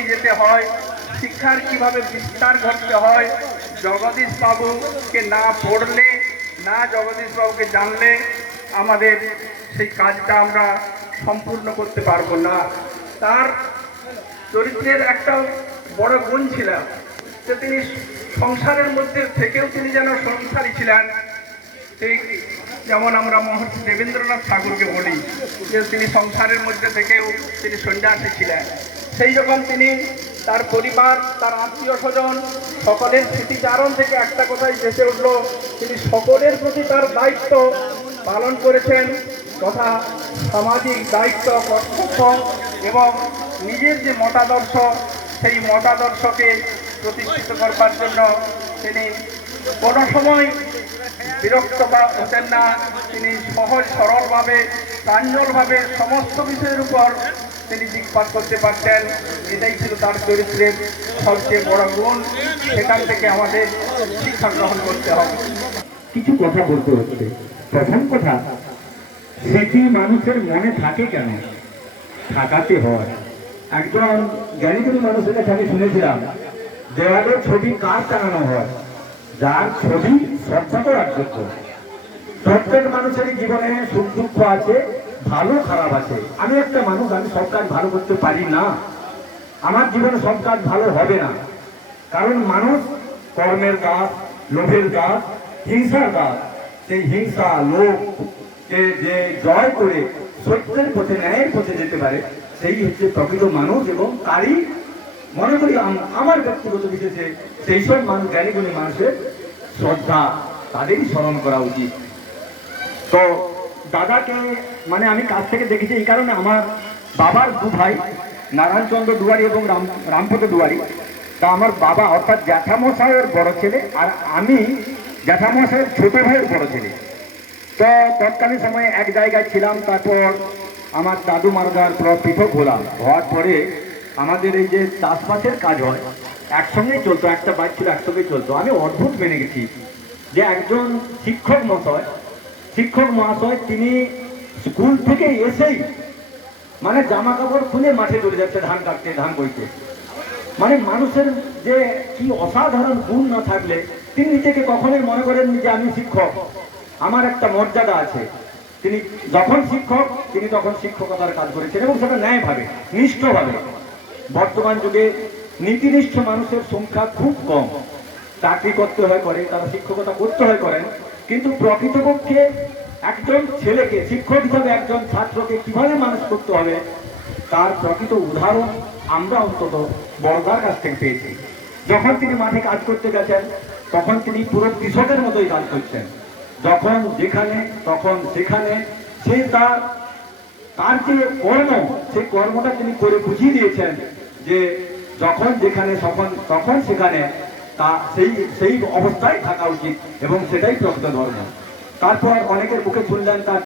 নিয়ে যেতে হয়, শিক্ষার কিভাবে বিস্তার ঘটতে হয়, জগদীশ বাবুকে না পড়লে, না জগদীশ বাবুকে জানলে আমাদের সেই কাজটা আমরা সম্পূর্ণ করতে পারবো না। তার চরিত্রের একটা বড় গুণ ছিল যে তিনি সংসারের মধ্যে থেকেও তিনি যেন সংসারী ছিলেন। ঠিক যেমন আমরা মহর্ষি দেবেন্দ্রনাথ ঠাকুরকে বলি যে তিনি সংসারের মধ্যে থেকেও তিনি সন্ন্যাসী ছিলেন, সেই রকম তিনি তার পরিবার, তার আত্মীয় স্বজন সকলের স্মৃতিচারণ থেকে একটা কথাই ভেসে উঠল, তিনি সকলের প্রতি তার দায়িত্ব পালন করেছেন, তথা সামাজিক দায়িত্ব, কর্তব্য এবং নিজের যে মতাদর্শ, সেই মতাদর্শকে প্রতিষ্ঠিত করবার জন্য তিনি কোনো সময় বিরক্ত বা হতেন না। তিনি সহজ সরলভাবে, প্রাঞ্জলভাবে সমস্ত বিষয়ের উপর তিনি দিকপাত করতে পারতেন। এটাই ছিল তার চরিত্রের সবচেয়ে বড় গুণ। সেখান থেকে আমাদের শিক্ষা গ্রহণ করতে হবে। কিছু কথা বলতে হচ্ছে। প্রথম কথা, স্মৃতি মানুষের মনে থাকে কেন? থাকাতে হয়। একজন জ্ঞানীগুণী মানুষের কাছে আমি শুনেছিলাম, দেওয়ালের ছবি কার টাঙানো হয়? যার ছবি শ্রদ্ধা করার যোগ্য। প্রত্যেক মানুষেরই জীবনে সুখ দুঃখ আছে, ভালো খারাপ আছে। আমি একটা মানুষ, আমি সব কাজ ভালো করতে পারি না, আমার জীবনে সব কাজ ভালো হবে না। কারণ মানুষ কর্মের গাছ, লোভের গাছ, হিংসার গাছ। সেই হিংসা, লোভকে যে জয় করে সত্যের পথে, ন্যায়ের পথে যেতে পারে, সেই হচ্ছে প্রকৃত মানুষ। এবং তারই মনে করি আমার ব্যক্তিগত বিশেষে সেই সব মানুষ, জ্ঞানীগুণী মানুষের শ্রদ্ধা, তাদেরই স্মরণ করা উচিত। তো দাদাকে মানে আমি কাছ থেকে দেখেছি এই কারণে, আমার বাবার দু ভাই নারায়ণচন্দ্র দুয়ারি এবং রামপদ দুয়ারি। তা আমার বাবা অর্থাৎ জ্যাঠামশাইয়ের বড় ছেলে, আর আমি জ্যাঠামশাইয়ের ছোট ভাইয়ের বড় ছেলে। তো তৎকালীন সময়ে এক জায়গায় ছিলাম, তারপর আমার দাদু মারা যাওয়ার পর পৃথক হলাম। হওয়ার পরে আমাদের এই যে চাষবাসের কাজ হয় একসঙ্গেই চলতো, একটা বাইক ছিল একসঙ্গেই চলতো। আমি অদ্ভুত মেনে গেছি যে একজন শিক্ষক মহাশয় তিনি স্কুল থেকে এসেই মানে জামা কাপড় খুলে মাঠে চলে যাচ্ছে ধান কাটতে, ধান বইতে। মানে মানুষের যে কি অসাধারণ গুণ না থাকলে তিনি নিজেকে কখনোই মনে করেননি যে আমি শিক্ষক, আমার একটা মর্যাদা আছে। তিনি যখন শিক্ষক, তিনি তখন শিক্ষকতার কাজ করেছেন এবং সেটা ন্যায়ভাবে, নিষ্ঠভাবে। বর্তমান যুগে নীতিনিষ্ঠ মানুষের সংখ্যা খুব কম। চাকরি করতে হয় করে, তারা শিক্ষকতা করতে হয় করেন, কিন্তু প্রকৃতপক্ষে একজন ছেলেকে শিক্ষক হিসাবে একজন ছাত্রকে কিভাবে মানুষ করতে হবে তার প্রকৃত উদাহরণ আমরা অন্তত বড়দার কাছ থেকে পেয়েছি। যখন তিনি মাঠে কাজ করতে গেছেন তখন তিনি পুরো কৃষকের মতোই কাজ করছেন। যখন যেখানে তখন সেখানে সে তার যে কর্ম, সেই কর্মটা তিনি করে বুঝিয়ে দিয়েছেন যে যখন যেখানে তখন সেখানে তা সেই অবস্থায় থাকা উচিত এবং সেটাই প্রকৃত ধর্ম। তারপর অনেকের মুখে শুনলেন তার